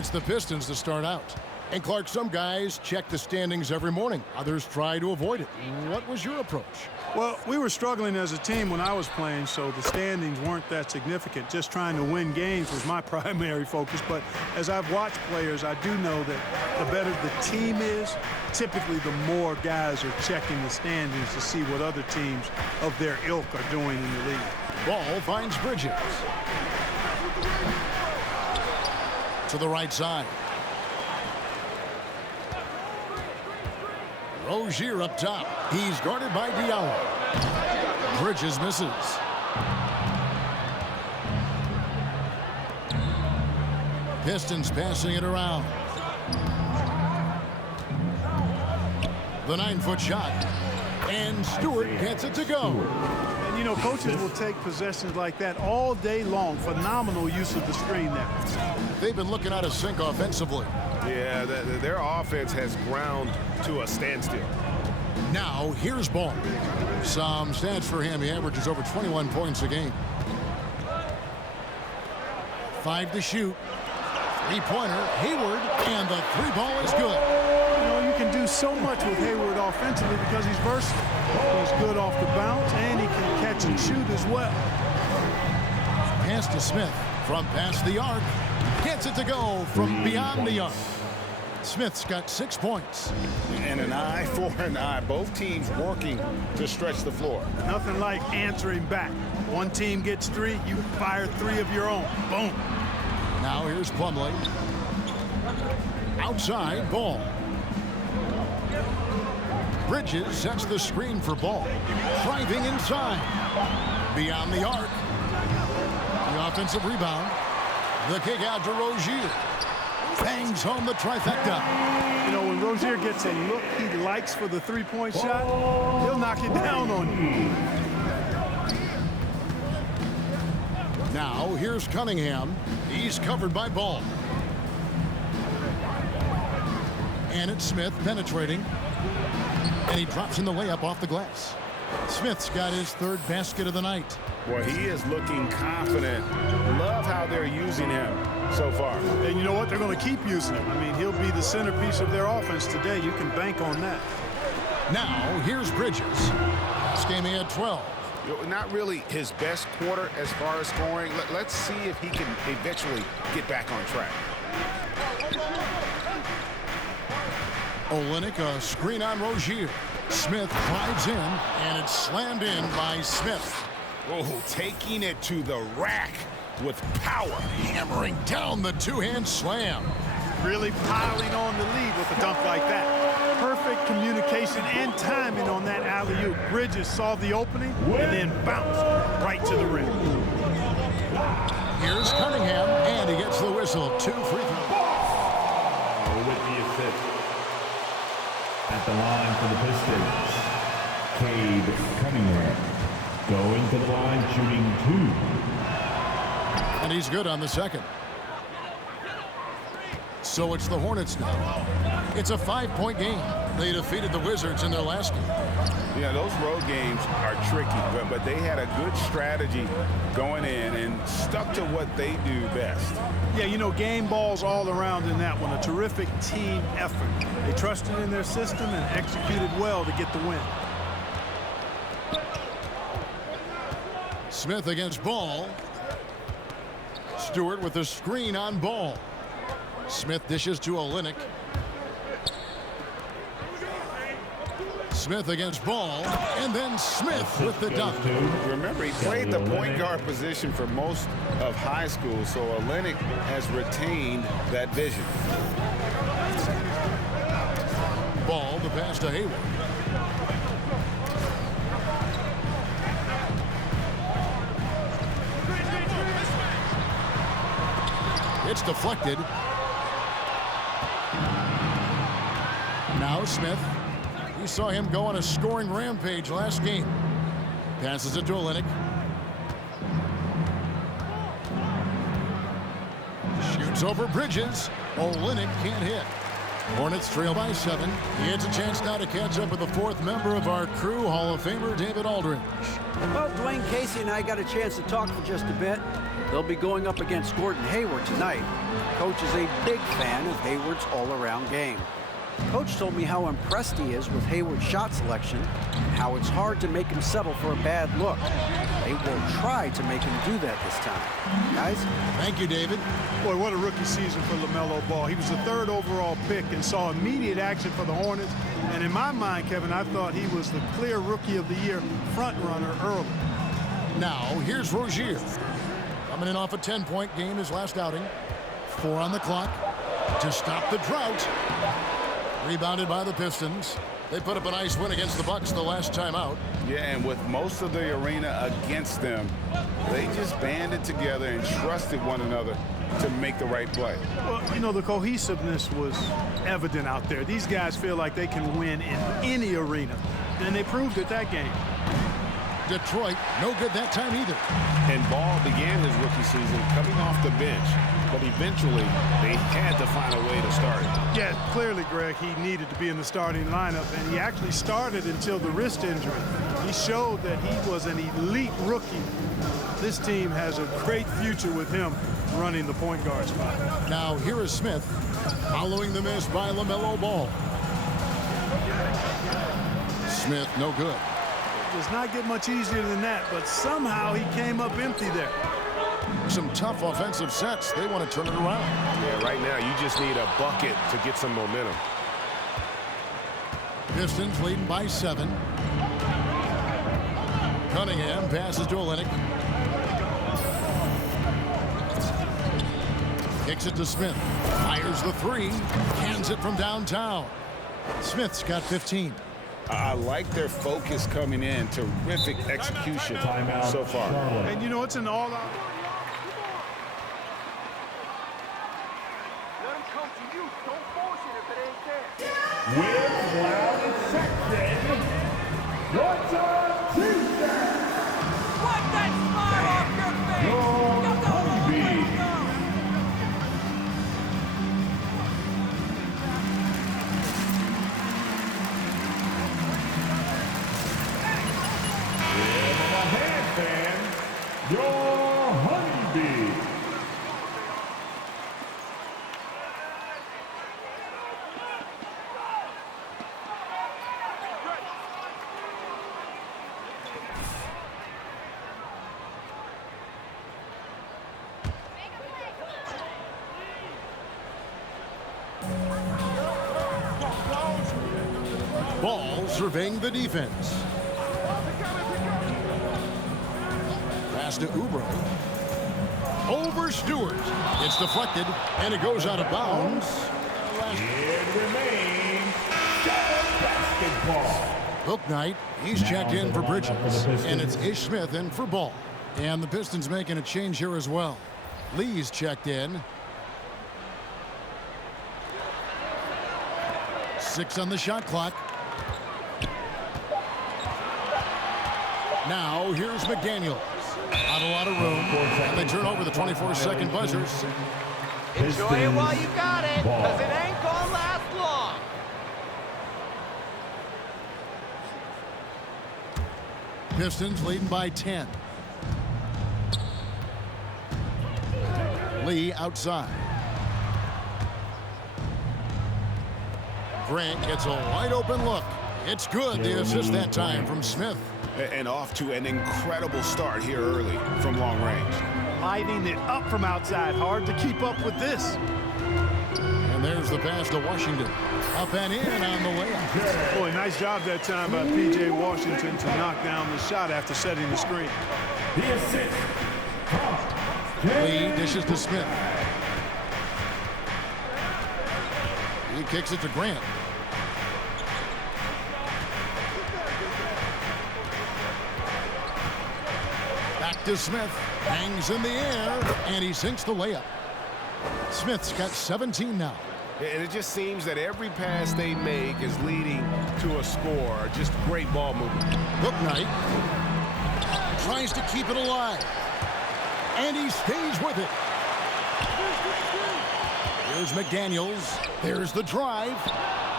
it's the Pistons to start out. And Clark, some guys check the standings every morning. Others try to avoid it. What was your approach? Well, we were struggling as a team when I was playing, so the standings weren't that significant. Just trying to win games was my primary focus. But as I've watched players, I do know that the better the team is, typically the more guys are checking the standings to see what other teams of their ilk are doing in the league. Ball finds Bridges. To the right side. Rozier up top. He's guarded by Diallo. Bridges misses. Pistons passing it around. The 9-foot shot. And Stewart gets it to go. And, you know, coaches will take possessions like that all day long. Phenomenal use of the screen there. They've been looking out of sync offensively. Yeah, their offense has ground to a standstill. Now, here's Ball. Some stats for him. He averages over 21 points a game. 5 to shoot. Three-pointer, Hayward, and the three ball is good. You know, you can do so much with Hayward offensively because he's versatile. He's good off the bounce, and he can catch and shoot as well. Pass to Smith from past the arc. Gets it to go from beyond the arc. Smith's got 6 points. And an eye for an eye. Both teams working to stretch the floor. Nothing like answering back. One team gets 3, you fire 3 of your own. Boom. Now here's Plumlee. Outside, Ball. Bridges sets the screen for Ball. Driving inside. Beyond the arc. The offensive rebound. The kick out to Rozier. Bangs home the trifecta. You know, when Rozier gets a look he likes for the three-point shot, he'll knock it down on you. Now, here's Cunningham. He's covered by Ball. And it's Smith penetrating. And he drops in the layup off the glass. Smith's got his 3rd basket of the night. Well, he is looking confident. Love how they're using him so far. And you know what? They're going to keep using him. I mean, he'll be the centerpiece of their offense today. You can bank on that. Now, here's Bridges. This game he had 12. Not really his best quarter as far as scoring. Let's see if he can eventually get back on track. Olynyk, a screen on Rozier. Smith drives in, and it's slammed in by Smith. Oh, taking it to the rack with power. Hammering down the two-hand slam. Really piling on the lead with a dunk like that. Perfect communication and timing on that alley-oop. Bridges saw the opening and then bounced right to the rim. Here's Cunningham, and he gets the whistle. 2 free throws. With the assist. At the line for the Pistons, Cade Cunningham. Going to the line, shooting 2. And he's good on the second. So it's the Hornets now. It's a 5-point game. They defeated the Wizards in their last game. Yeah, those road games are tricky, but they had a good strategy going in and stuck to what they do best. Yeah, you know, game balls all around in that one. A terrific team effort. They trusted in their system and executed well to get the win. Smith against Ball. Stewart with a screen on Ball. Smith dishes to Olynyk. Smith against Ball, and then Smith with the dunk. Remember, he played the point guard position for most of high school, so Olynyk has retained that vision. Ball, the pass to Hayward. It's deflected. Now Smith. We saw him go on a scoring rampage last game. Passes it to Olynyk. Shoots over Bridges. Olynyk can't hit. Hornets trail by 7. He gets a chance now to catch up with the fourth member of our crew, Hall of Famer David Aldridge. Well, Dwayne Casey and I got a chance to talk for just a bit. They'll be going up against Gordon Hayward tonight. Coach is a big fan of Hayward's all-around game. Coach told me how impressed he is with Hayward's shot selection and how it's hard to make him settle for a bad look. They will try to make him do that this time. Guys? Thank you, David. Boy, what a rookie season for LaMelo Ball. He was the 3rd overall pick and saw immediate action for the Hornets. And in my mind, Kevin, I thought he was the clear Rookie of the Year front runner early. Now, here's Rozier. Coming in off a 10-point game his last outing. 4 on the clock to stop the drought. Rebounded by the Pistons. They put up a nice win against the Bucks the last time out. Yeah, and with most of the arena against them, they just banded together and trusted one another to make the right play. Well, you know, the cohesiveness was evident out there. These guys feel like they can win in any arena, and they proved it that game. Detroit, no good that time either. And Ball began his rookie season coming off the bench, but eventually they had to find a way to start. Yeah, clearly, Greg, he needed to be in the starting lineup, and he actually started until the wrist injury. He showed that he was an elite rookie. This team has a great future with him running the point guard spot. Now, here is Smith, following the miss by LaMelo Ball. Smith, no good. It does not get much easier than that, but somehow he came up empty there. Some tough offensive sets. They want to turn it around. Yeah, right now you just need a bucket to get some momentum. Pistons leading by 7. Cunningham passes to Olynyk. Kicks it to Smith. Fires the 3. Cans it from downtown. Smith's got 15. I like their focus coming in. Terrific execution so far. And, you know, it's an all-out. Let him come to you. Don't force it if it ain't there. With Loud and Sexton, Georgia Tuesday. Wipe that smile off your face! You got a long way to go! Your Honeybee. Ball surveying the defense. Pass to Oubre. Over Stewart. It's deflected, and it goes out of bounds. It remains basketball. Bouknight, he's checked in for Bridges, and it's Ish Smith in for Ball. And the Pistons making a change here as well. Lee's checked in. 6 on the shot clock. Now here's McDaniels. Not a lot of room, and they turn over the 24-second buzzers. Enjoy it while you got it, because it ain't gonna last long. Pistons leading by 10. Lee outside. Grant gets a wide open look. It's good. The assist that time from Smith. And off to an incredible start here early from long range. Lighting it up from outside. Hard to keep up with this. And there's the pass to Washington. Up and in on the layup. Boy, nice job that time by P.J. Washington to knock down the shot after setting the screen. The assist. Lee dishes to Smith. He kicks it to Grant. Back to Smith. Hangs in the air, and he sinks the layup. Smith's got 17 now. And it just seems that every pass they make is leading to a score. Just great ball movement. Bouknight tries to keep it alive, and he stays with it. Here's McDaniels. There's the drive.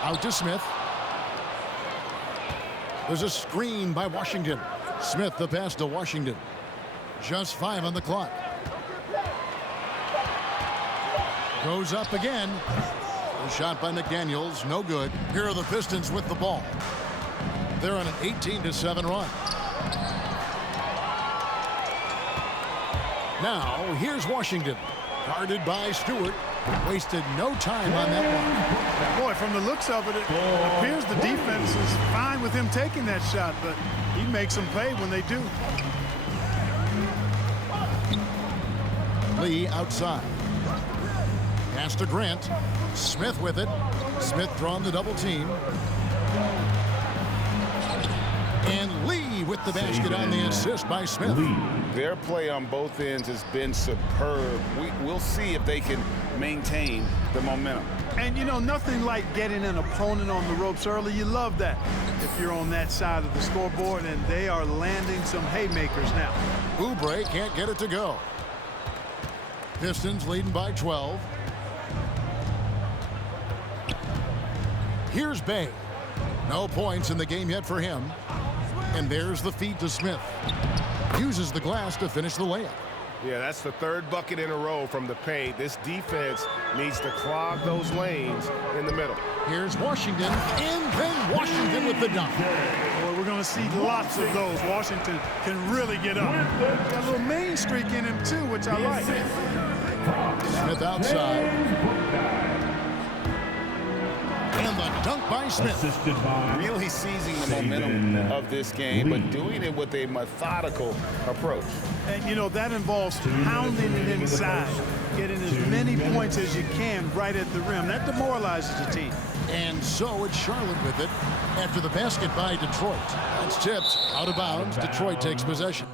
Out to Smith. There's a screen by Washington. Smith the pass to Washington. Just 5 on the clock. Goes up again. A shot by McDaniels, no good. Here are the Pistons with the ball. They're on an 18-7 run. Now, here's Washington. Guarded by Stewart. Wasted no time on that one. Boy, from the looks of it, it appears the defense is fine with him taking that shot, but he makes them pay when they do. Lee outside. Pass to Grant. Smith with it. Smith drawing the double team. And Lee with the basket on the assist by Smith. Their play on both ends has been superb. We'll see if they can maintain the momentum. And, you know, nothing like getting an opponent on the ropes early. You love that if you're on that side of the scoreboard, and they are landing some haymakers now. Oubre can't get it to go. Pistons leading by 12. Here's Bay. No points in the game yet for him. And there's the feed to Smith. Uses the glass to finish the layup. Yeah, that's the third bucket in a row from the paint. This defense needs to clog those lanes in the middle. Here's Washington, and then Washington with the dunk. Boy, we're going to see lots of those. Washington can really get up. Got a little main streak in him, too, which I like. Smith outside. And the dunk by Smith. Really seizing the momentum of this game, but doing it with a methodical approach. And, you know, that involves pounding it inside, getting as many points as you can right at the rim. That demoralizes the team. And so it's Charlotte with it after the basket by Detroit. That's tipped out of bounds. Detroit takes possession.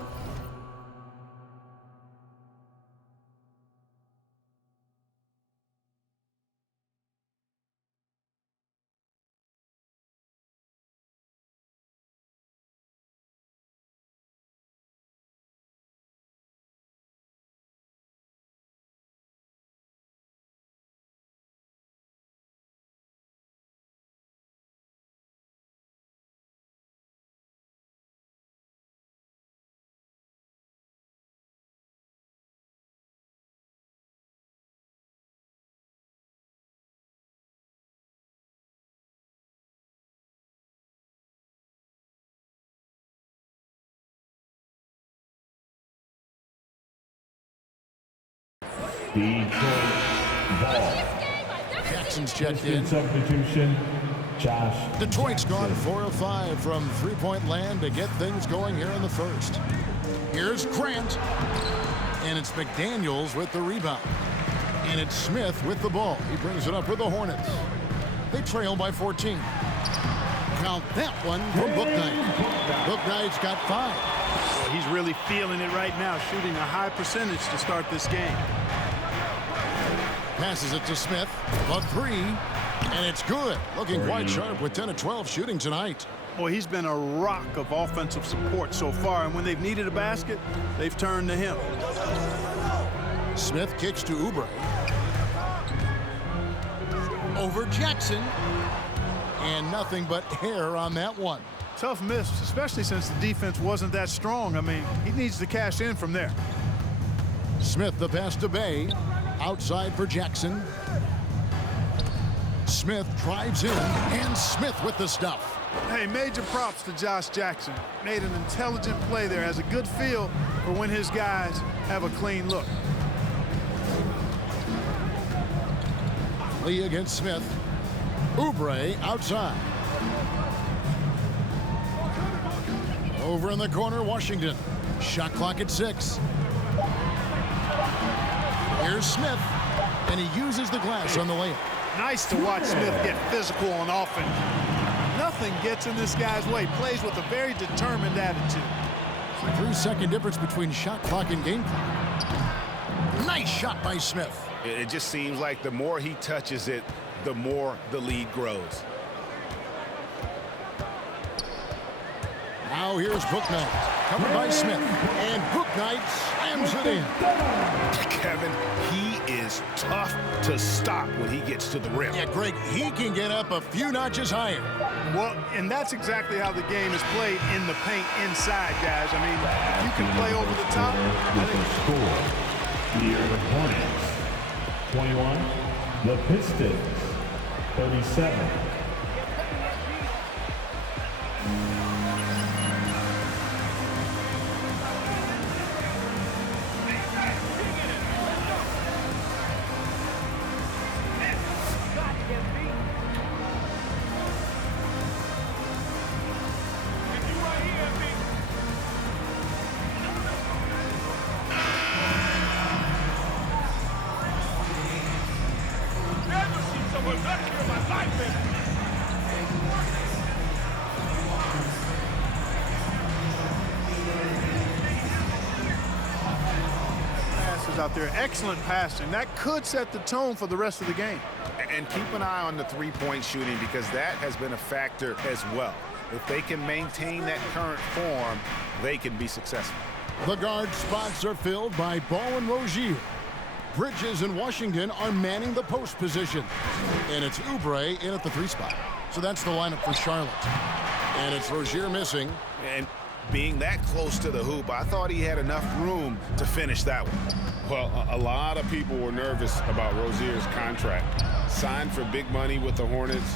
Detroit ball. Jackson's checked in. Substitution, Josh. Detroit's gone 4 of 5 from three-point land to get things going here in the first. Here's Grant. And it's McDaniels with the rebound. And it's Smith with the ball. He brings it up for the Hornets. They trail by 14. Count that one from Bouknight. Bouknight's got 5. Well, he's really feeling it right now, shooting a high percentage to start this game. Passes it to Smith. A 3. And it's good. Looking quite sharp with 10 of 12 shooting tonight. Boy, he's been a rock of offensive support so far, and when they've needed a basket, they've turned to him. Smith kicks to Oubre. Over Jackson. And nothing but hair on that one. Tough miss, especially since the defense wasn't that strong. I mean, he needs to cash in from there. Smith the pass to Bay. Outside for Jackson. Smith drives in, and Smith with the stuff. Hey, major props to Josh Jackson. Made an intelligent play there. Has a good feel for when his guys have a clean look. Lee against Smith. Oubre outside. Over in the corner, Washington. Shot clock at 6. Here's Smith, and he uses the glass on the layup. Nice to watch Smith get physical on offense. Nothing gets in this guy's way. Plays with a very determined attitude. 3-second difference between shot clock and game clock. Nice shot by Smith. It just seems like the more he touches it, the more the lead grows. Now here's Bouknight, covered by Smith, and Bouknight slams slams it in. Kevin, he is tough to stop when he gets to the rim. Yeah, Greg, he can get up a few notches higher. Well, and that's exactly how the game is played in the paint inside, guys. I mean, you can play over the top. With the score, the Hornets 21, the Pistons 37. Out there, excellent passing. That could set the tone for the rest of the game. And keep an eye on the three-point shooting because that has been a factor as well. If they can maintain that current form, they can be successful. The guard spots are filled by Ball and Rozier. Bridges and Washington are manning the post position. And it's Oubre in at the 3 spot. So that's the lineup for Charlotte. And it's Rozier missing. And being that close to the hoop, I thought he had enough room to finish that one. Well, a lot of people were nervous about Rozier's contract. Signed for big money with the Hornets,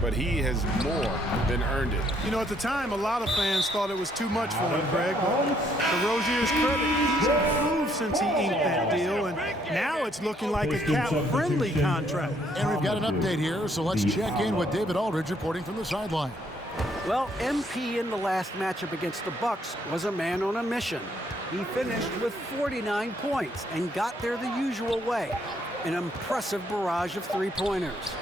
but he has more than earned it. You know, at the time, a lot of fans thought it was too much for him, Greg, but to Rozier's credit, he's improved since he inked that deal, and now it's looking like a cap-friendly contract. And we've got an update here, so let's check in with David Aldridge reporting from the sideline. Well, MP in the last matchup against the Bucks was a man on a mission. He finished with 49 points and got there the usual way, an impressive barrage of three-pointers.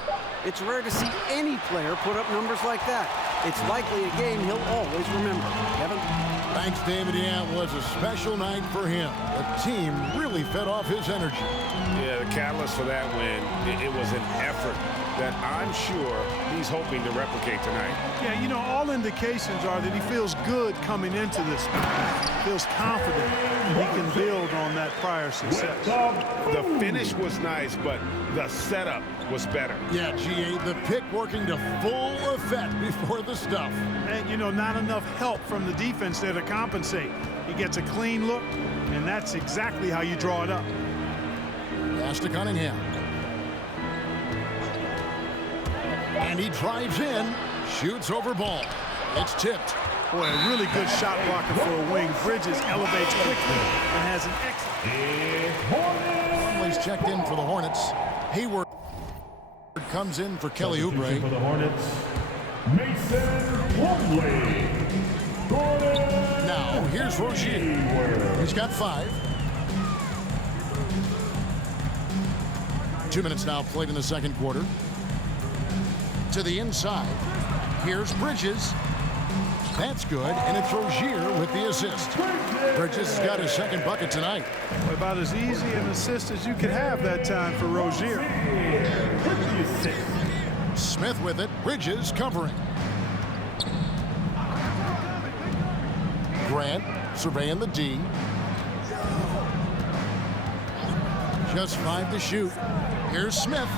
It's rare to see any player put up numbers like that. It's likely a game he'll always remember. Kevin? Thanks, David. Yeah, it was a special night for him. The team really fed off his energy. Yeah, the catalyst for that win, it was an effort that I'm sure he's hoping to replicate tonight. Yeah, you know, all indications are that he feels good coming into this match. Feels confident that he can build on that prior success. The finish was nice, but the setup was better. Yeah, GA, the pick working to full effect before the stuff. And, you know, not enough help from the defense there to compensate. He gets a clean look, and that's exactly how you draw it up. Pass to Cunningham. And he drives in, shoots over Ball. It's tipped. Boy, a really good shot blocker for a wing. Bridges elevates quickly and has an excellent. Plumlee's checked in for the Hornets. Hayward comes in for Kelly Oubre. For the Hornets, Mason Plumlee. Now, here's Rozier. He's got 5. 2 minutes now played in the second quarter. To the inside. Here's Bridges. That's good, and it's Rozier with the assist. Bridges has got his second bucket tonight. About as easy an assist as you could have that time for Rozier. Smith with it. Bridges covering. Grant surveying the D. Just 5 to shoot. Here's Smith.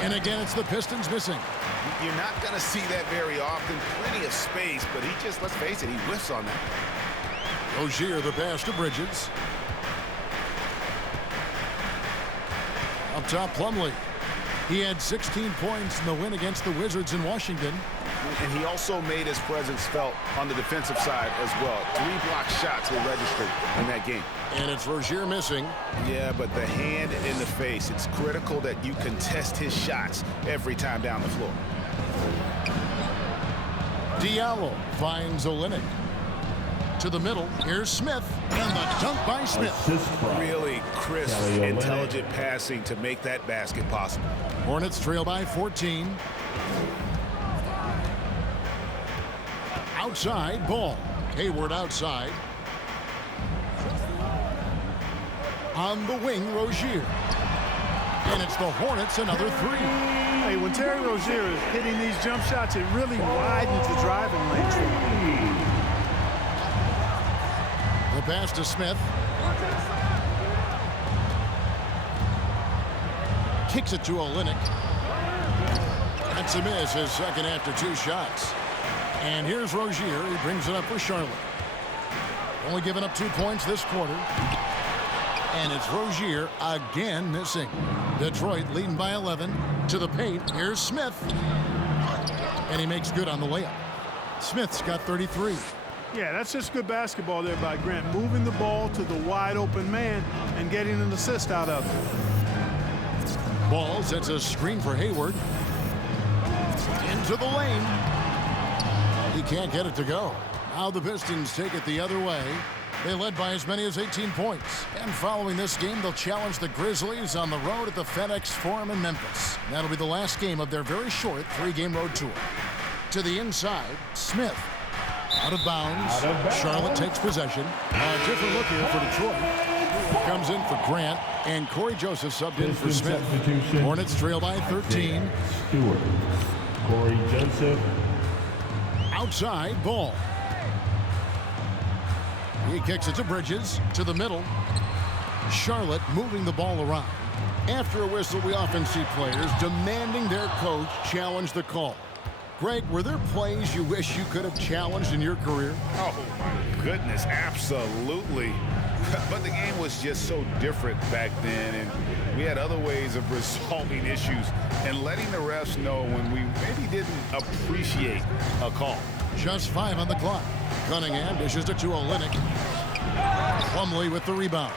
And again, it's the Pistons missing. You're not going to see that very often. Plenty of space, but he just, let's face it, he whiffs on that. Rozier, the pass to Bridges. Up top, Plumlee. He had 16 points in the win against the Wizards in Washington. And he also made his presence felt on the defensive side as well. 3 block shots were registered in that game. And it's Rozier missing. Yeah, but the hand in the face. It's critical that you contest his shots every time down the floor. Diallo finds Olynyk. To the middle, here's Smith. And the dunk by Smith. Really crisp, intelligent passing to make that basket possible. Hornets trail by 14. Outside, Ball. Hayward outside. On the wing, Rozier. And it's the Hornets, another 3. Hey, when Terry Rozier is hitting these jump shots, it really widens the driving lanes for him. The pass to Smith. Kicks it to Olynyk. That's a miss, his second after 2 shots. And here's Rozier. He brings it up for Charlotte. Only giving up 2 points this quarter. And it's Rozier again missing. Detroit leading by 11. To the paint. Here's Smith. And he makes good on the layup. Smith's got 33. Yeah, that's just good basketball there by Grant. Moving the ball to the wide open man and getting an assist out of it. Ball sets a screen for Hayward. Into the lane. He can't get it to go. Now the Pistons take it the other way. They led by as many as 18 points. And following this game, they'll challenge the Grizzlies on the road at the FedEx Forum in Memphis. That'll be the last game of their very short 3-game road tour. To the inside, Smith. Out of bounds. Charlotte takes possession. A different look here for Detroit. Comes in for Grant, and Corey Joseph subbed in for Smith. Hornets trail by 13. Stewart. Corey Joseph. Outside, Ball. He kicks it to Bridges, to the middle. Charlotte moving the ball around. After a whistle, we often see players demanding their coach challenge the call. Greg, were there plays you wish you could have challenged in your career? Oh, my goodness, absolutely. But the game was just so different back then, and we had other ways of resolving issues and letting the refs know when we maybe didn't appreciate a call. Just 5 on the clock. Cunningham dishes it to Olynyk. Plumlee with the rebound.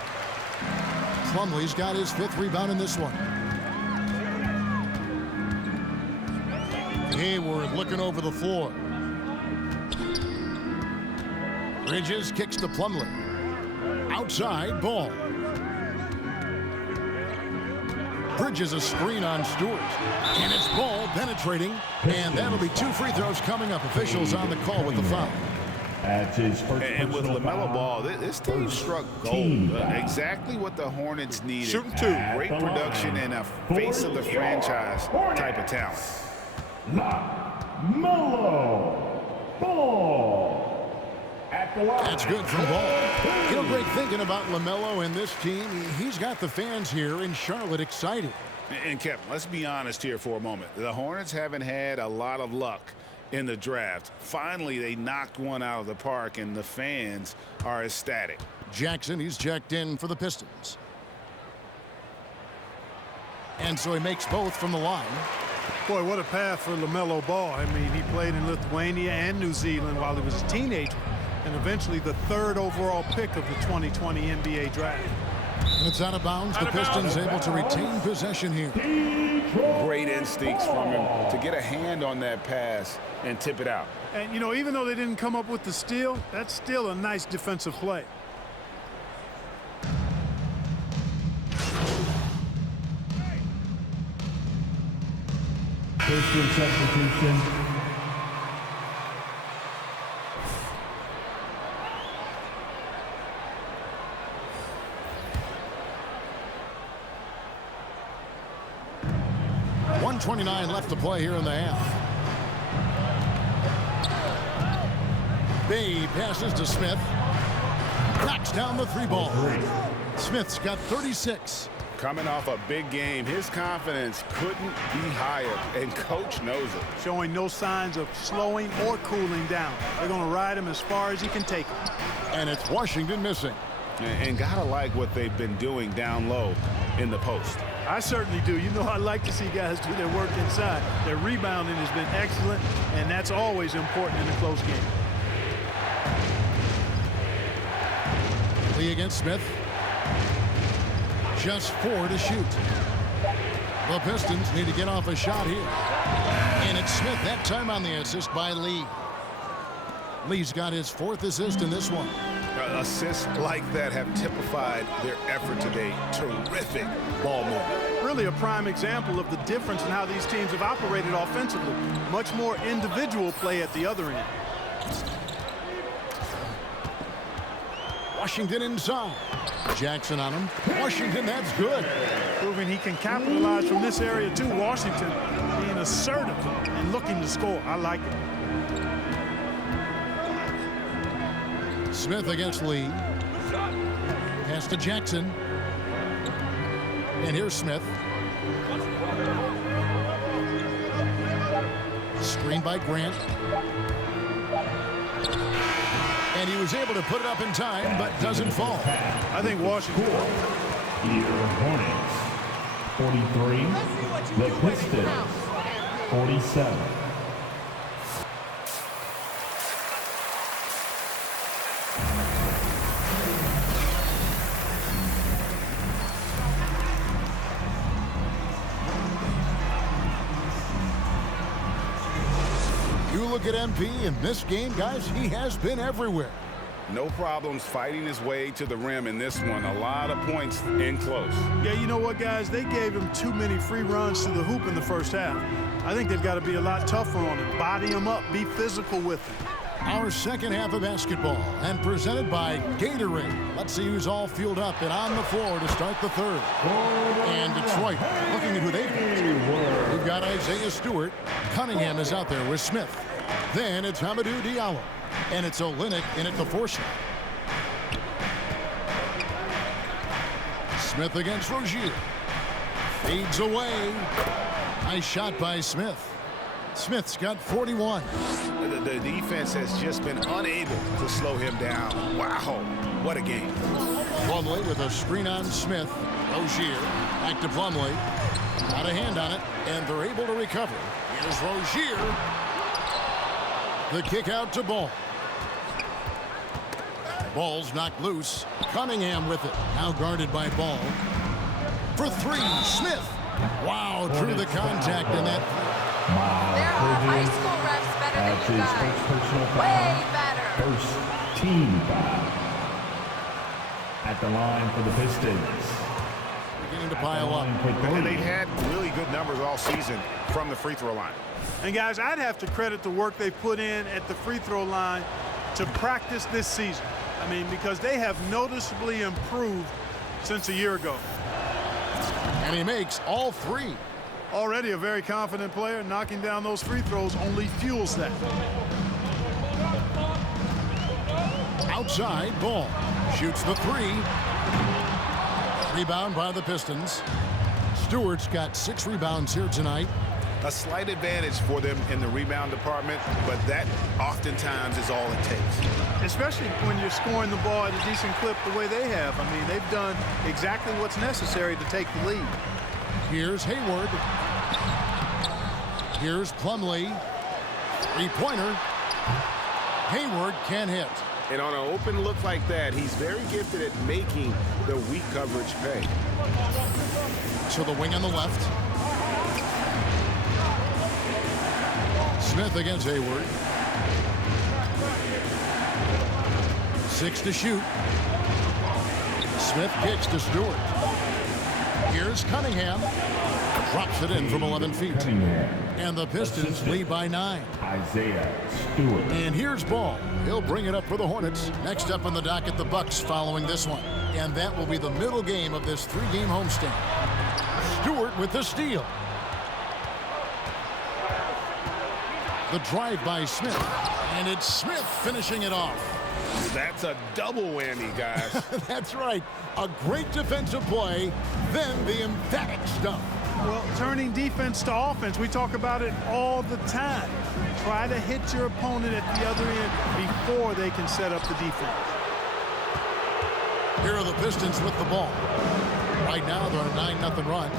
Plumlee's got his 5th rebound in this one. Hayward looking over the floor. Bridges kicks to Plumlee. Outside, Ball. Bridges a screen on Stewart. And it's Ball penetrating. And that'll be 2 free throws coming up. Officials on the call with the foul. That's his first. And with LaMelo Ball, this team struck gold. Exactly what the Hornets needed. Shooting 2. Great production and a face of the franchise type of talent. LaMelo Ball at the line. That's good from Ball. You know, Greg, thinking about LaMelo and this team, he's got the fans here in Charlotte excited. And Kevin, let's be honest here for a moment. The Hornets haven't had a lot of luck in the draft. Finally, they knocked one out of the park, and the fans are ecstatic. Jackson, he's checked in for the Pistons. And so he makes both from the line. Boy, what a path for LaMelo Ball. I mean, he played in Lithuania and New Zealand while he was a teenager, and eventually the 3rd overall pick of the 2020 NBA draft. And it's out of bounds. The Pistons able to retain possession here. Great instincts from him to get a hand on that pass and tip it out. And, you know, even though they didn't come up with the steal, that's still a nice defensive play. Piston substitution. .129 left to play here in the half. Bay passes to Smith. Knocks down the 3-ball. Smith's got 36. Coming off a big game, his confidence couldn't be higher, and coach knows it. Showing no signs of slowing or cooling down. They're going to ride him as far as he can take him. And it's Washington missing. And gotta like what they've been doing down low in the post. I certainly do. You know, I like to see guys do their work inside. Their rebounding has been excellent, and that's always important in a close game. Lee against Smith. Just 4 to shoot. The Pistons need to get off a shot here. And it's Smith that time on the assist by Lee. Lee's got his 4th assist in this one. Assists like that have typified their effort today. Terrific ball movement. Really a prime example of the difference in how these teams have operated offensively. Much more individual play at the other end. Washington inside. Jackson on him. Washington, that's good. Proving he can capitalize from this area too. Washington being assertive and looking to score. I like it. Smith against Lee. Pass to Jackson. And here's Smith. Screen by Grant. And he was able to put it up in time, but doesn't fall. I think Washington. Here, Hornets. 43. The Pistons. 47. You look at MP in this game, guys, he has been everywhere. No problems fighting his way to the rim in this one. A lot of points in close. Yeah, you know what, guys? They gave him too many free runs to the hoop in the first half. I think they've got to be a lot tougher on him. Body him up. Be physical with him. Our second half of basketball and presented by Gatorade. Let's see who's all fueled up and on the floor to start the third. And Detroit looking at who they've got. We've got Isaiah Stewart. Cunningham is out there with Smith. Then it's Hamidou Diallo. And it's Olynyk in at the 4 slot. Smith against Rozier. Fades away. Nice shot by Smith. Smith's got 41. The defense has just been unable to slow him down. Wow, what a game. Plumlee with a screen on Smith. Rozier back to Plumlee. Got a hand on it, and they're able to recover. Here's Rozier. The kick out to Ball. Ball's knocked loose. Cunningham with it. Now guarded by Ball. For 3, Smith. Wow, drew the contact in that. There are high school refs better than you guys. Way better. First team foul. At the line for the Pistons. Beginning to pile up. And they've had really good numbers all season from the free throw line. And, guys, I'd have to credit the work they put in at the free throw line to practice this season. I mean, because they have noticeably improved since a year ago. And he makes all 3. Already a very confident player. Knocking down those free throws only fuels that. Outside, Ball shoots the 3. Rebound by the Pistons. Stewart's got 6 rebounds here tonight. A slight advantage for them in the rebound department, but that oftentimes is all it takes. Especially when you're scoring the ball at a decent clip the way they have. I mean, they've done exactly what's necessary to take the lead. Here's Hayward. Here's Plumlee. 3-pointer. Hayward can hit. And on an open look like that, he's very gifted at making the weak coverage pay. To the wing on the left. Smith against Hayward. 6 to shoot. Smith kicks to Stewart. Here's Cunningham. Drops it in from 11 feet. And the Pistons lead by 9. Isaiah Stewart. And here's Ball. He'll bring it up for the Hornets. Next up on the docket, the Bucks following this one. And that will be the middle game of this 3-game homestand. Stewart with the steal. The drive by Smith. And it's Smith finishing it off. That's a double whammy, guys. That's right. A great defensive play, then the emphatic stuff. Well, turning defense to offense, we talk about it all the time. Try to hit your opponent at the other end before they can set up the defense. Here are the Pistons with the ball. Right now, they're on a 9-0 run.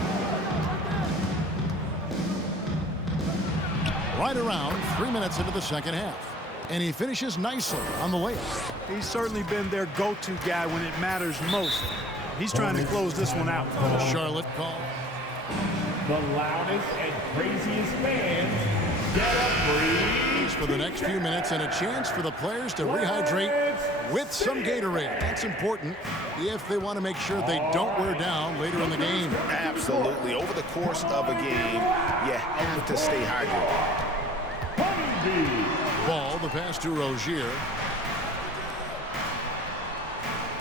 Right around 3 minutes into the second half. And he finishes nicely on the layup. He's certainly been their go-to guy when it matters most. He's trying to close this one out. Charlotte call. The loudest and craziest fans get up, breathe. For the next few minutes and a chance for the players to rehydrate with some Gatorade. That's important if they want to make sure they don't wear down later in the game. Absolutely. Over the course of a game, you have to stay hydrated. Ball, the pass to Rozier.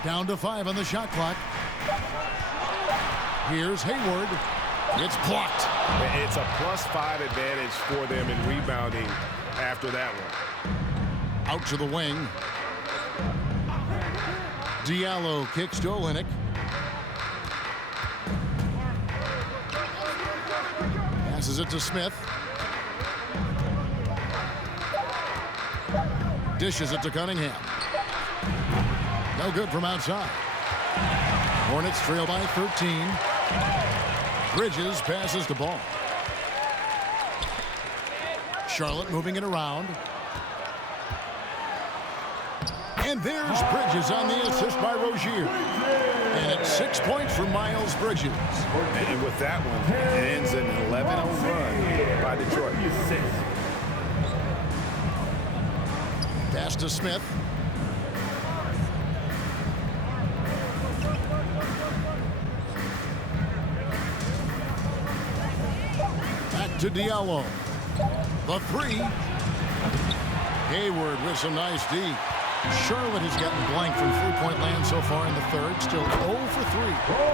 Down to 5 on the shot clock. Here's Hayward. It's blocked. It's a +5 advantage for them in rebounding after that one. Out to the wing. Diallo kicks to Olynyk. Passes it to Smith. Dishes it to Cunningham. No good from outside. Hornets trail by 13. Bridges passes the ball. Charlotte moving it around. And there's Bridges on the assist by Rozier. And it's 6 points for Miles Bridges. And with that one, it ends an 11-0 run by Detroit. Pass to Smith. Back to Diallo. The three. Hayward with some nice D. Charlotte has gotten blank from three-point land so far in the third. Still 0 for 3.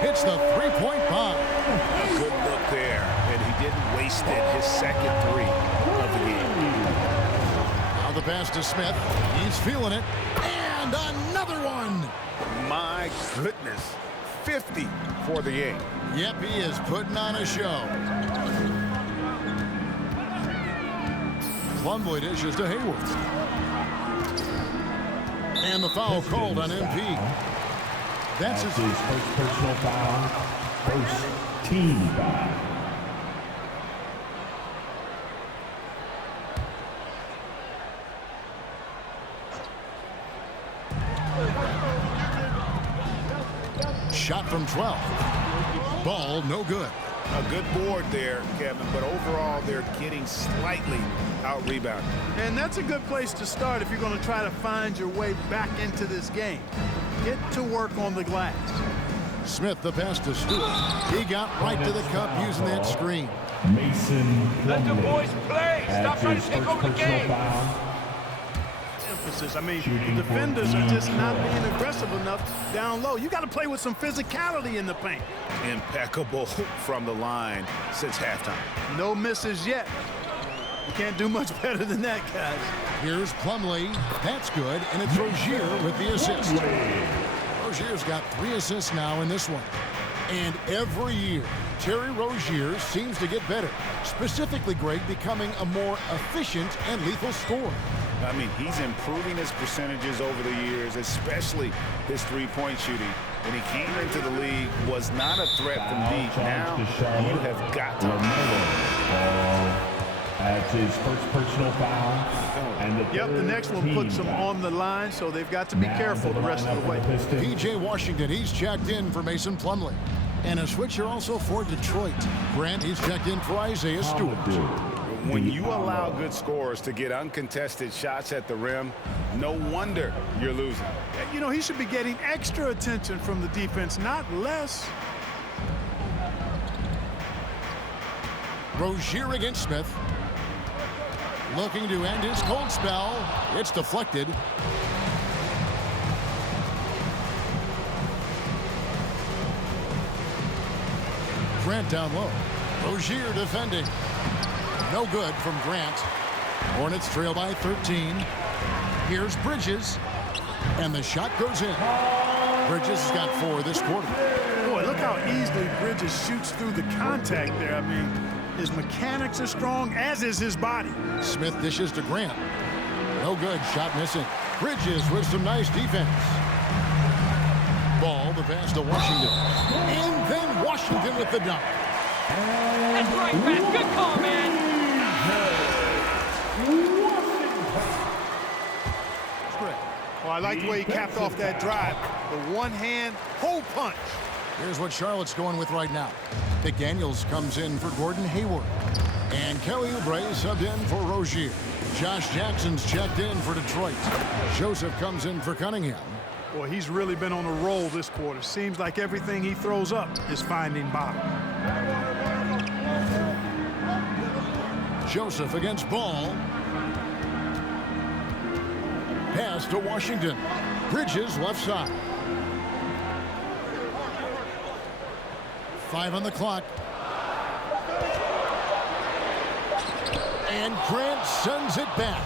Hits the three-point bomb. A good look there, and he didn't waste it. His second three of the game. Now the pass to Smith. He's feeling it. And another one. My goodness. 50 for the game. Yep, he is putting on a show. Plumlee dishes to Hayward. And the foul called on MP. That's his first personal foul. First team foul. Shot from 12. Ball no good. A good board there, Kevin, but overall they're getting slightly out-rebounded. And that's a good place to start if you're going to try to find your way back into this game. Get to work on the glass. Smith the pass to Stewart. He got right to the cup using that screen. Mason Let the boys play. Stop trying to take over the game. Emphasis. I mean, the defenders are just not being aggressive enough down low. You got to play with some physicality in the paint. Impeccable from the line since halftime. No misses yet. You can't do much better than that, guys. Here's Plumlee. That's good. And it's Rozier with the assist. Rozier's got 3 assists now in this one. And every year, Terry Rozier seems to get better. Specifically, Greg, becoming a more efficient and lethal scorer. I mean, he's improving his percentages over the years, especially his three-point shooting. When he came into the league, was not a threat from deep. Now, you have got to. That's his first personal foul. And the next one puts them on the line, so they've got to be careful the rest of the way. P.J. Washington, he's checked in for Mason Plumlee. And a switcher also for Detroit. Grant, he's checked in for Isaiah Stewart. When you allow good scorers to get uncontested shots at the rim, no wonder you're losing. You know, he should be getting extra attention from the defense, not less. Rozier against Smith. Looking to end his cold spell. It's deflected. Grant down low. Rozier defending. No good from Grant. Hornets trail by 13. Here's Bridges. And the shot goes in. Bridges has got 4 this quarter. Boy, look how easily Bridges shoots through the contact there. I mean, his mechanics are strong, as is his body. Smith dishes to Grant. No good. Shot missing. Bridges with some nice defense. Ball, the pass to Washington. And then Washington with the dunk. That's right, Grant. Good call, man. Well, I like the way he capped off that drive. The one-hand hole punch. Here's what Charlotte's going with right now. McDaniels comes in for Gordon Hayward. And Kelly Oubre subbed in for Rozier. Josh Jackson's checked in for Detroit. Joseph comes in for Cunningham. Boy, he's really been on a roll this quarter. Seems like everything he throws up is finding bottom. Joseph against Ball. Pass to Washington. Bridges left side. 5 on the clock. And Grant sends it back.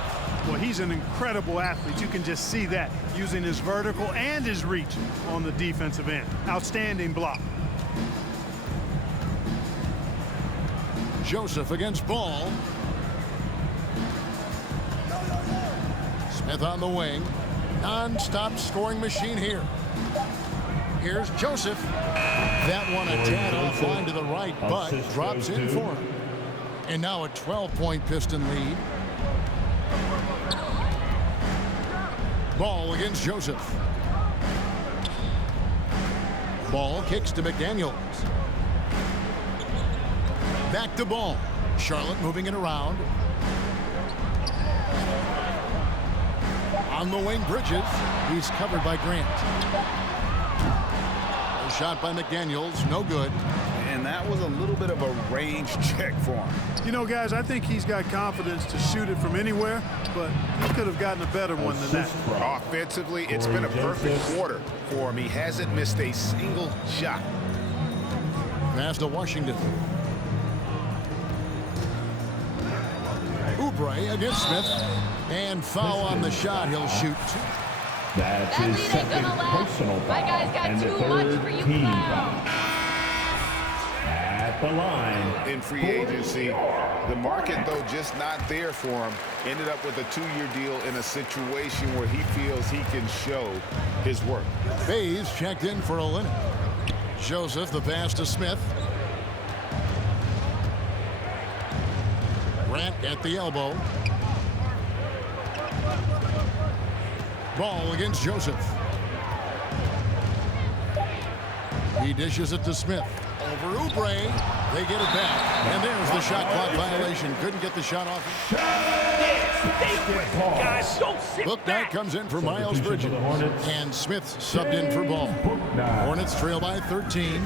Well, he's an incredible athlete. You can just see that, using his vertical and his reach on the defensive end. Outstanding block. Joseph against Ball. Smith on the wing. Non-stop scoring machine here. Here's Joseph. That one a tad offline to the right, but drops in for him. And now a 12-point Piston lead. Ball against Joseph. Ball kicks to McDaniels. Back to Ball. Charlotte moving it around. On the wing, Bridges. He's covered by Grant. A shot by McDaniels, no good. And that was a little bit of a range check for him. You know, guys, I think he's got confidence to shoot it from anywhere, but he could have gotten a better one than that. Offensively, it's been a perfect quarter for him. He hasn't missed a single shot. Pass to Washington. Oubre against Smith. And foul on the shot. He'll shoot. That's his second personal foul and the third team foul. At the line. In free agency, the market, though, just not there for him. Ended up with a 2-year deal in a situation where he feels he can show his work. Bays checked in for Olynyk. Joseph, the pass to Smith. Grant at the elbow. Ball against Joseph. He dishes it to Smith. Over Oubre. They get it back. And there's the shot clock violation. Couldn't get the shot off. Bouknight comes in for Miles Bridges. And Smith subbed in for Ball. Hornets trail by 13.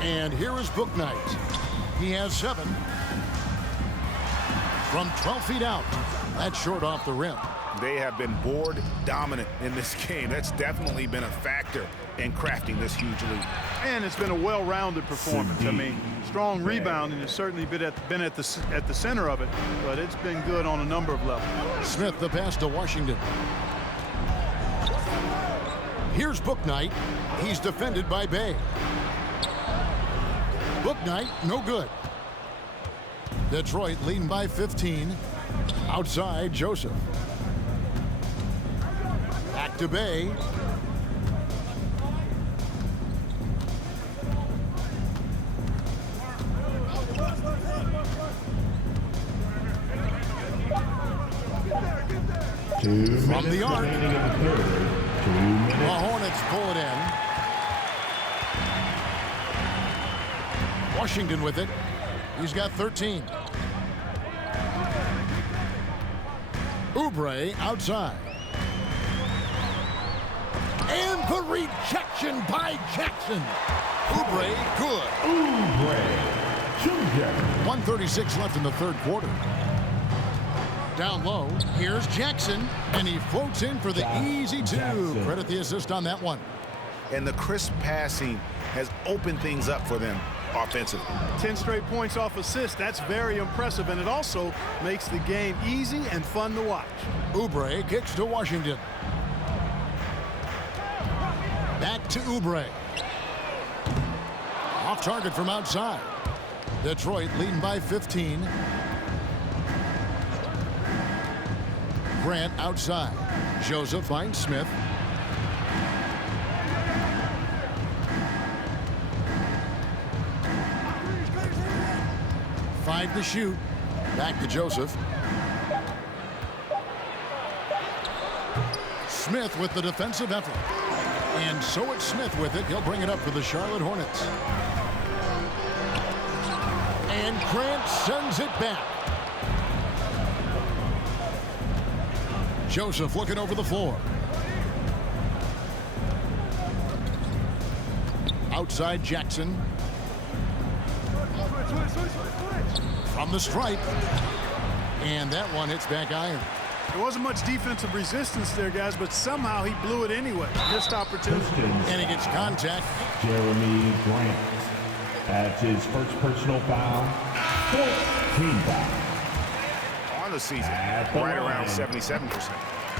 And here is Bouknight. He has 7. From 12 feet out. That's short off the rim. They have been board dominant in this game. That's definitely been a factor in crafting this huge lead. And it's been a well-rounded performance. I mean, strong rebounding has certainly been at the center of it, but it's been good on a number of levels. Smith the pass to Washington. Here's Bouknight. He's defended by Bey. Bouknight, no good. Detroit leading by 15. Outside, Joseph. Back to Bey. From the arc. The Hornets pull it in. Washington with it. He's got 13. Oubre outside. And the rejection by Jackson. Oubre good. Oubre. 1:36 left in the third quarter. Down low, here's Jackson, and he floats in for the easy 2. Credit the assist on that one. And the crisp passing has opened things up for them offensively. 10 straight points off assist. That's very impressive, and it also makes the game easy and fun to watch. Oubre kicks to Washington. Back to Oubre. Off target from outside. Detroit leading by 15. Grant outside. Joseph finds Smith. Five to shoot. Back to Joseph. Smith with the defensive effort. And so it's Smith with it. He'll bring it up for the Charlotte Hornets. And Grant sends it back. Joseph looking over the floor. Outside Jackson. From the stripe. And that one hits back iron. There wasn't much defensive resistance there, guys, but somehow he blew it anyway. Missed opportunity. And he gets contact. Jeremy Grant. That's his first personal foul. 14 foul. the season, At the right around line. 77%.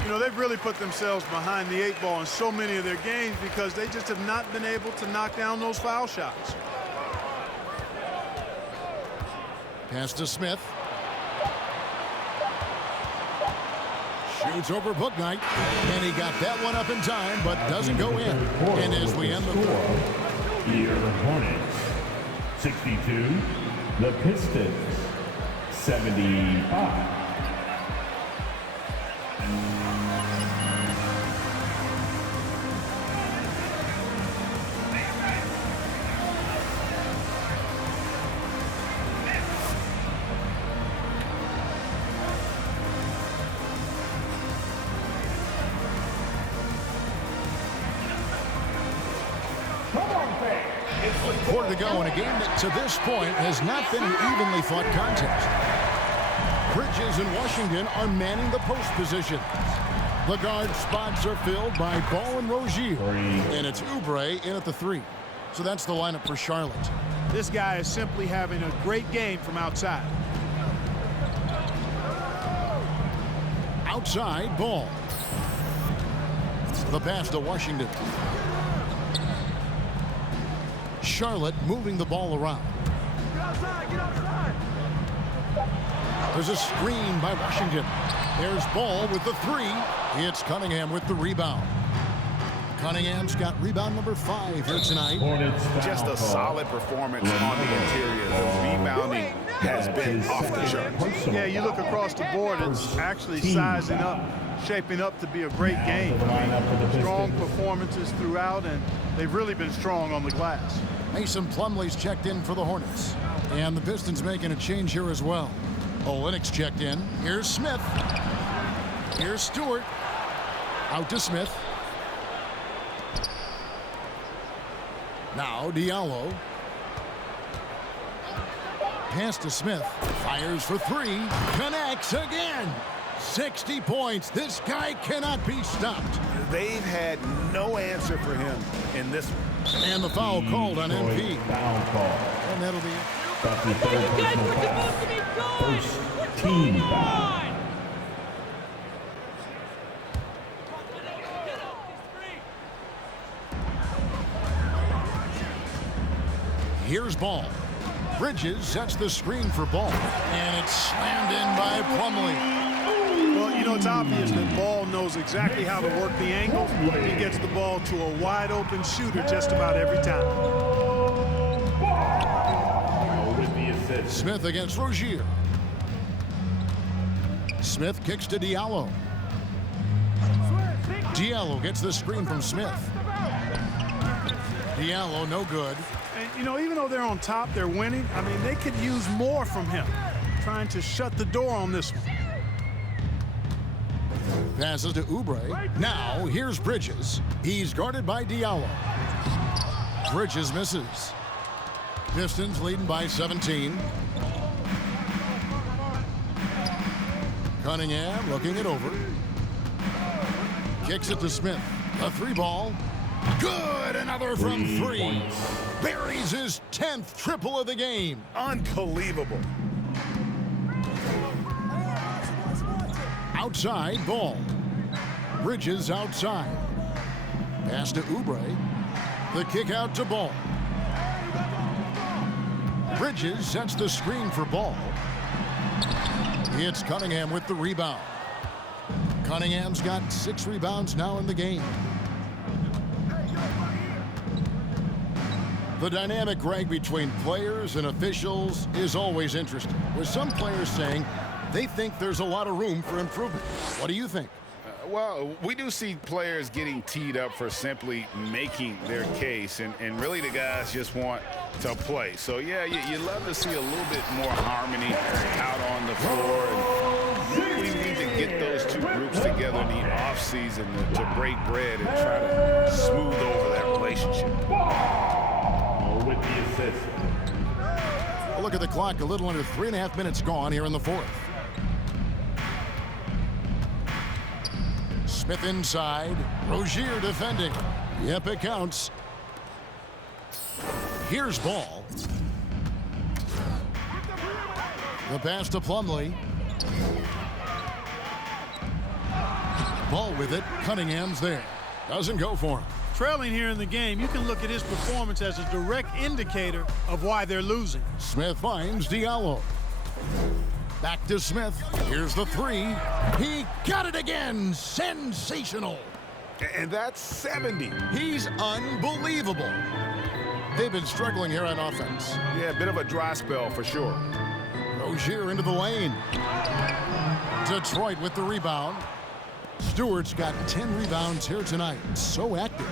You know, they've really put themselves behind the 8 ball in so many of their games because they just have not been able to knock down those foul shots. Pass to Smith. Shoots over Bouknight, and he got that one up in time, but doesn't go in. And as we end the third, Your Hornets 62, the Pistons 75. quarter to go in a game that to this point has not been an evenly fought contest. Bridges and Washington are manning the post position. The guard spots are filled by Ball and Rozier. And it's Oubre in at the 3. So that's the lineup for Charlotte. This guy is simply having a great game from outside. Outside, Ball. The pass to Washington. Charlotte moving the ball around. Get outside, get outside. There's a screen by Washington. There's Ball with the 3. It's Cunningham with the rebound. Cunningham's got rebound number 5 here tonight. Just a solid performance on the interior. The rebounding has been off the charts. Yeah, you look across the board, it's actually sizing up, shaping up to be a great game. Strong performances throughout, and they've really been strong on the glass. Mason Plumlee's checked in for the Hornets. And the Pistons making a change here as well. Olynyk's checked in. Here's Smith. Here's Stewart. Out to Smith. Now Diallo. Pass to Smith. Fires for 3. Connects again. 60 points. This guy cannot be stopped. They've had no answer for him in this one. And the foul called on MP. Foul call. And that'll be it. That's the third personal foul. First team foul. Here's Ball. Bridges sets the screen for Ball. And it's slammed in by Plumlee. Well, you know, it's obvious that Ball knows exactly how to work the angle. He gets the ball to a wide-open shooter just about every time. With the assist. Smith against Rozier. Smith kicks to Diallo. Diallo gets the screen from Smith. Diallo, no good. And, you know, even though they're on top, they're winning. I mean, they could use more from him. Trying to shut the door on this one. Passes to Oubre. Now, here's Bridges. He's guarded by Diallo. Bridges misses. Pistons leading by 17. Cunningham looking it over. Kicks it to Smith. A 3 ball. Good! Another from 3. Buries his 10th triple of the game. Unbelievable. Outside, Ball. Bridges outside. Pass to Oubre. The kick out to Ball. Bridges sets the screen for Ball. It's Cunningham with the rebound. Cunningham's got 6 rebounds now in the game. The dynamic, Greg, between players and officials is always interesting, with some players saying they think there's a lot of room for improvement. What do you think? Well, we do see players getting teed up for simply making their case, and really the guys just want to play. So, yeah, you love to see a little bit more harmony out on the floor. And we need to get those two groups together in the offseason to break bread and try to smooth over that relationship. With the assist. A look at the clock, a little under 3.5 minutes gone here in the 4th. Smith inside. Rozier defending. Yep, it counts. Here's Ball. The pass to Plumlee. Ball with it. Cunningham's there. Doesn't go for him. Trailing here in the game, you can look at his performance as a direct indicator of why they're losing. Smith finds Diallo. Back to Smith. Here's the three. He got it again. Sensational. And that's 70. He's unbelievable. They've been struggling here on offense. Yeah, a bit of a dry spell for sure. Rozier into the lane. Detroit with the rebound. Stewart's got 10 rebounds here tonight. So active.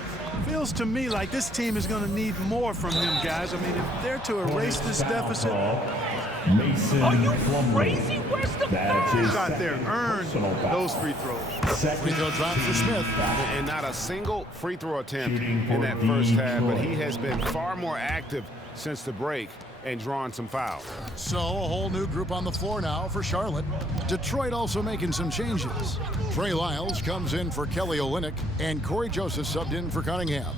Feels to me like this team is going to need more from him, guys. I mean, if they're to erase this deficit. Mason Plumlee. That's his Got there, earned those free throws. Free throw drop for Smith. And not a single free throw attempt Shooting in that for first half, but he Detroit. has been far more active since the break and drawn some fouls. So a whole new group on the floor now for Charlotte. Detroit also making some changes. Trey Lyles comes in for Kelly Olynyk, and Corey Joseph subbed in for Cunningham.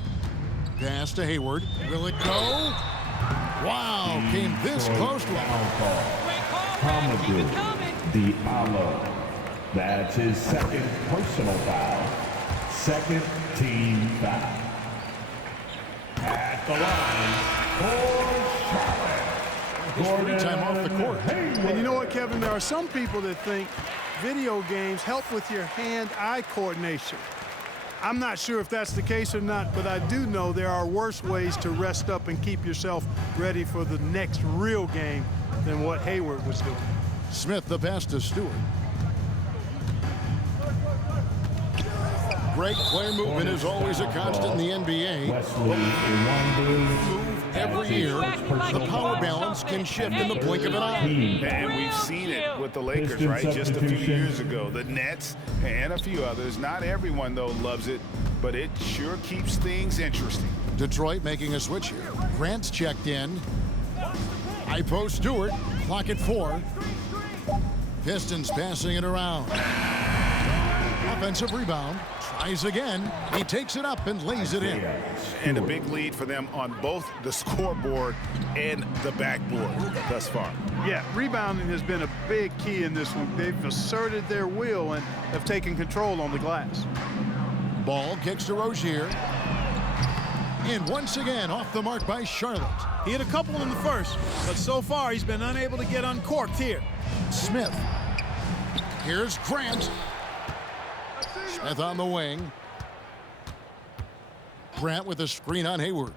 Pass to Hayward. Will it go? Wow, came this close to him. Hamidou Diallo. That's his second personal foul. Second team foul. At the line for Charlotte. Free time off the court. And you know what, Kevin? There are some people that think video games help with your hand-eye coordination. I'm not sure if that's the case or not, but I do know there are worse ways to rest up and keep yourself ready for the next real game than what Hayward was doing. Smith the pass to Stewart. Great player movement is always a constant in the NBA. Wesley Iwundu. Every year, the power balance can shift in the blink of an eye. And we've seen it with the Lakers, right? Just a few years ago. The Nets and a few others. Not everyone, though, loves it, but it sure keeps things interesting. Detroit making a switch here. Grant's checked in. High post Stewart. Clock at 4. Pistons passing it around. Offensive rebound. Tries again. He takes it up and lays it in. And a big lead for them on both the scoreboard and the backboard thus far. Yeah, rebounding has been a big key in this one. They've asserted their will and have taken control on the glass. Ball kicks to Rozier. And once again, off the mark by Charlotte. He had a couple in the first, but so far he's been unable to get uncorked here. Smith. Here's Grant. Smith on the wing. Grant with a screen on Hayward.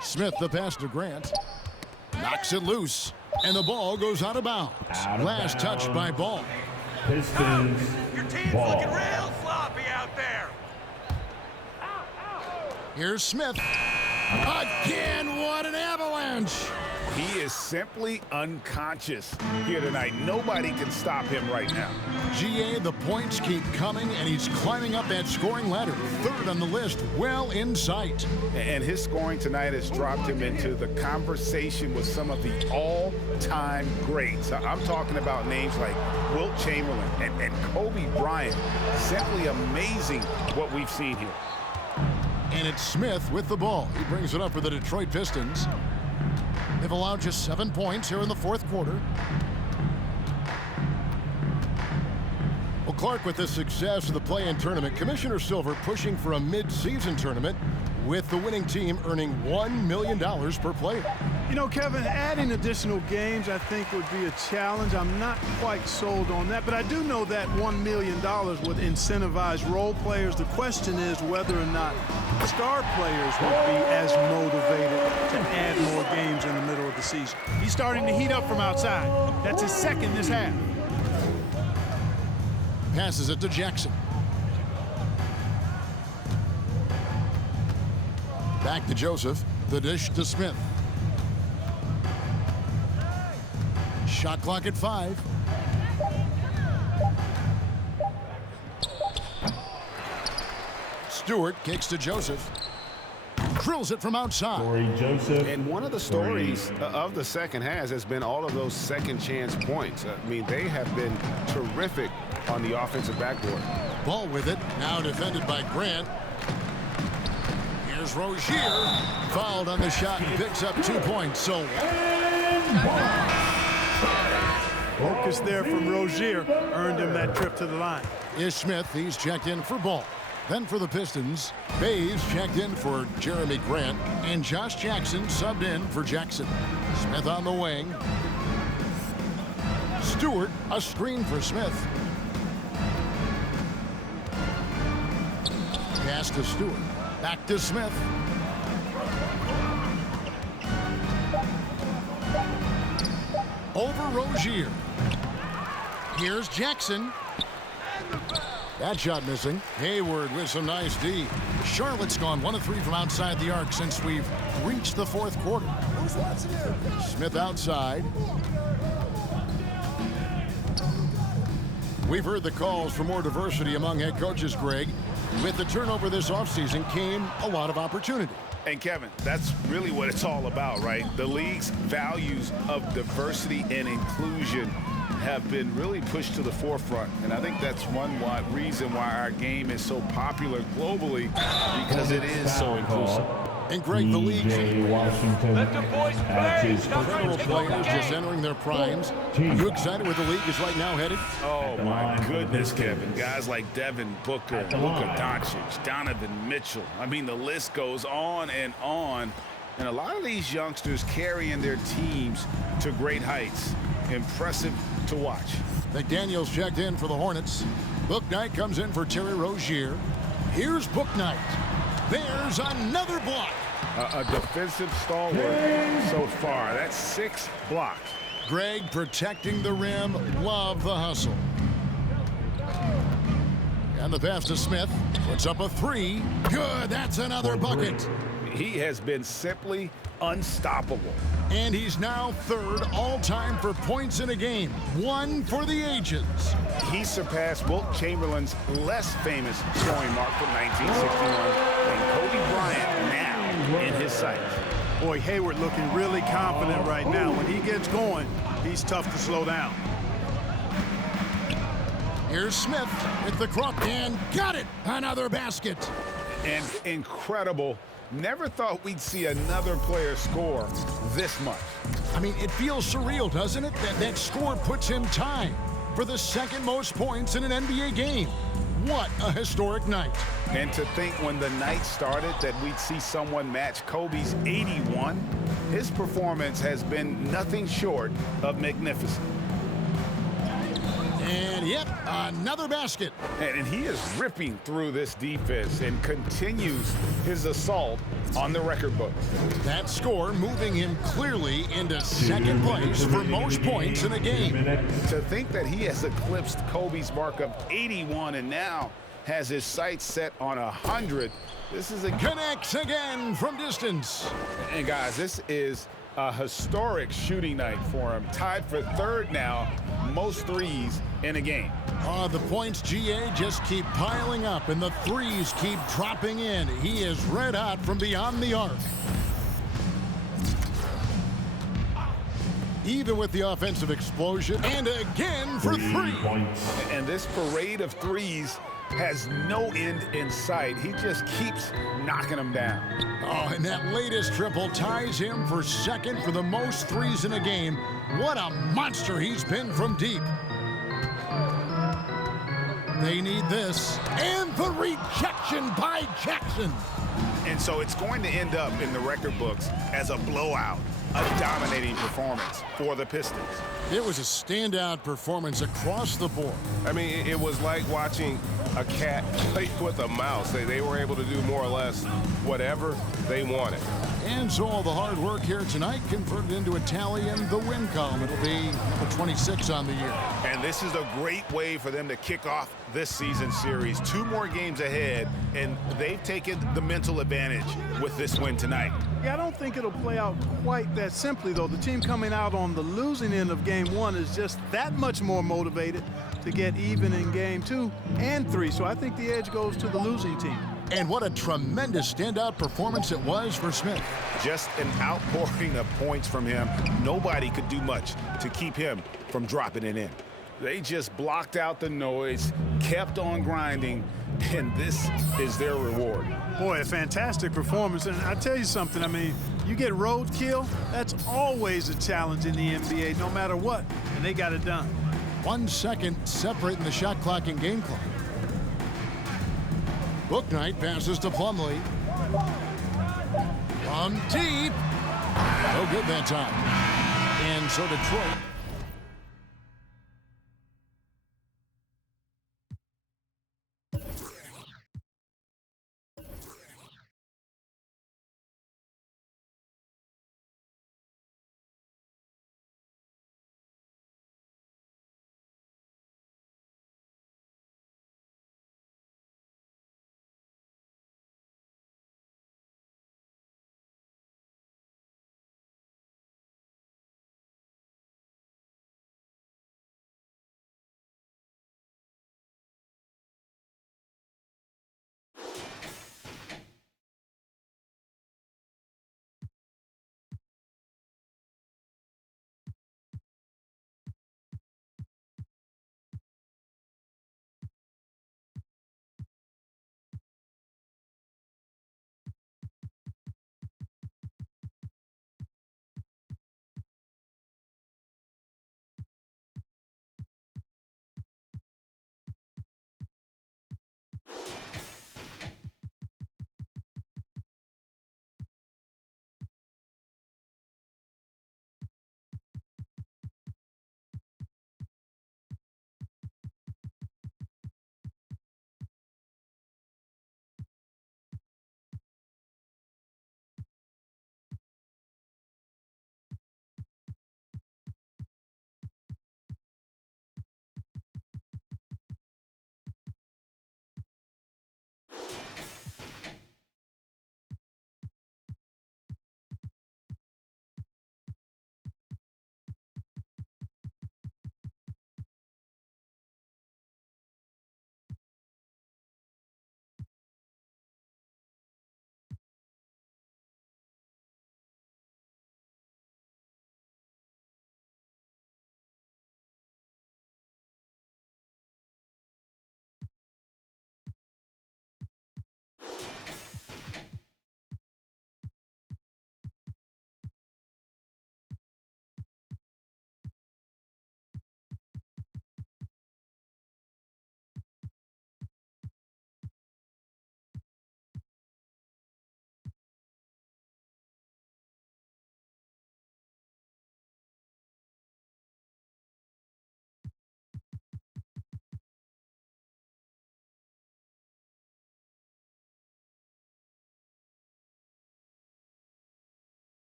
Smith the pass to Grant. Knocks it loose. And the ball goes out of bounds. Last touch by Ball. Pistons. Your team's Ball. looking real sloppy out there. Here's Smith. Again, what an avalanche. He is simply unconscious here tonight. Nobody can stop him right now. GA, the points keep coming, and he's climbing up that scoring ladder. Third on the list, well in sight. And his scoring tonight has dropped him into the conversation with some of the all-time greats. I'm talking about names like Wilt Chamberlain and Kobe Bryant. Simply amazing what we've seen here. And it's Smith with the ball. He brings it up for the Detroit Pistons. They've allowed just 7 points here in the fourth quarter. Well, Clark, with the success of the play-in tournament, Commissioner Silver pushing for a mid-season tournament with the winning team earning $1 million per player. You know, Kevin, adding additional games I think would be a challenge. I'm not quite sold on that, but I do know that $1 million would incentivize role players. The question is whether or not star players would be as motivated to add more games in the middle of the season. He's starting to heat up from outside. That's his second this half. Passes it to Jackson. Back to Joseph. The dish to Smith. Shot clock at 5. Stewart kicks to Joseph. Drills it from outside. Corey Joseph. And one of the stories of the second half has been all of those second chance points. I mean, they have been terrific on the offensive backboard. Ball with it. Now defended by Grant. Here's Rozier. Fouled on the shot and picks up 2 points. So Focus there from Rozier earned him that trip to the line. is Smith. He's checked in for Ball. Then for the Pistons, Bays checked in for Jeremy Grant, and Josh Jackson subbed in for Jackson. Smith on the wing. Stewart, a screen for Smith. Pass to Stewart. Back to Smith. Over Rozier. Here's Jackson. That shot missing. Hayward with some nice D. Charlotte's gone 1 of 3 from outside the arc since we've reached the fourth quarter. Smith outside. We've heard the calls for more diversity among head coaches, Greg. With the turnover this offseason came a lot of opportunity. And Kevin, that's really what it's all about, right? The league's values of diversity and inclusion have been really pushed to the forefront. And I think that's one reason why our game is so popular globally, because it is so inclusive. And Greg, the league's Let the boys play. federal players just entering their primes. Are you excited where the league is right now headed? Oh, my goodness, Kevin. Guys like Devin Booker, Luka Doncic, Donovan Mitchell. I mean, the list goes on. And a lot of these youngsters carrying their teams to great heights. Impressive to watch. McDaniels checked in for the Hornets. Bouknight comes in for Terry Rozier. Here's Bouknight. There's another block. A defensive stalwart so far. That's 6 blocks. Greg protecting the rim. Love the hustle. And the pass to Smith. Puts up a 3. Good. That's another bucket. He has been simply unstoppable. And he's now 3rd all-time for points in a game. 1 for the ages. He surpassed Wilt Chamberlain's less famous scoring mark from 1961. And Kobe Bryant now in his sights. Boy, Hayward looking really confident right now. When he gets going, he's tough to slow down. Here's Smith with the crook and got it. Another basket. And incredible. Never thought we'd see another player score this much. I mean, it feels surreal, doesn't it? That score puts him tied for the 2nd most points in an NBA game. What a historic night. And to think when the night started that we'd see someone match Kobe's 81, his performance has been nothing short of magnificent. And yep, another basket. And he is ripping through this defense and continues his assault on the record books. That score moving him clearly into 2nd place for most points in a game. To think that he has eclipsed Kobe's mark of 81 and now has his sights set on 100. This is a Connects again from distance. And guys, this is a historic shooting night for him. Tied for 3rd now, most threes in a game. The points, GA, just keep piling up, and the threes keep dropping in. He is red hot from beyond the arc. Even with the offensive explosion, and again for 3. And this parade of threes has no end in sight. He just keeps knocking them down. Oh, and that latest triple ties him for 2nd for the most threes in a game. What a monster he's been from deep. They need this. And the rejection by Jackson. And so it's going to end up in the record books as a blowout, a dominating performance for the Pistons. It was a standout performance across the board. I mean, it was like watching a cat play with a mouse. They were able to do more or less whatever they wanted. And so all the hard work here tonight converted into a tally in the win column. It'll be number 26 on the year. And this is a great way for them to kick off this season series. 2 more games ahead, and they've taken the mental advantage with this win tonight. Yeah, I don't think it'll play out quite that simply, though. The team coming out on the losing end of game 1 is just that much more motivated to get even in game 2 and 3. So I think the edge goes to the losing team. And what a tremendous standout performance it was for Smith. Just an outpouring of points from him. Nobody could do much to keep him from dropping it in. They just blocked out the noise, kept on grinding, and this is their reward. Boy, a fantastic performance. And I tell you something, I mean, you get roadkill, that's always a challenge in the NBA, no matter what, and they got it done. 1 second separating the shot clock and game clock. Bouknight passes to Plumlee. From deep. No good that time. And so Detroit.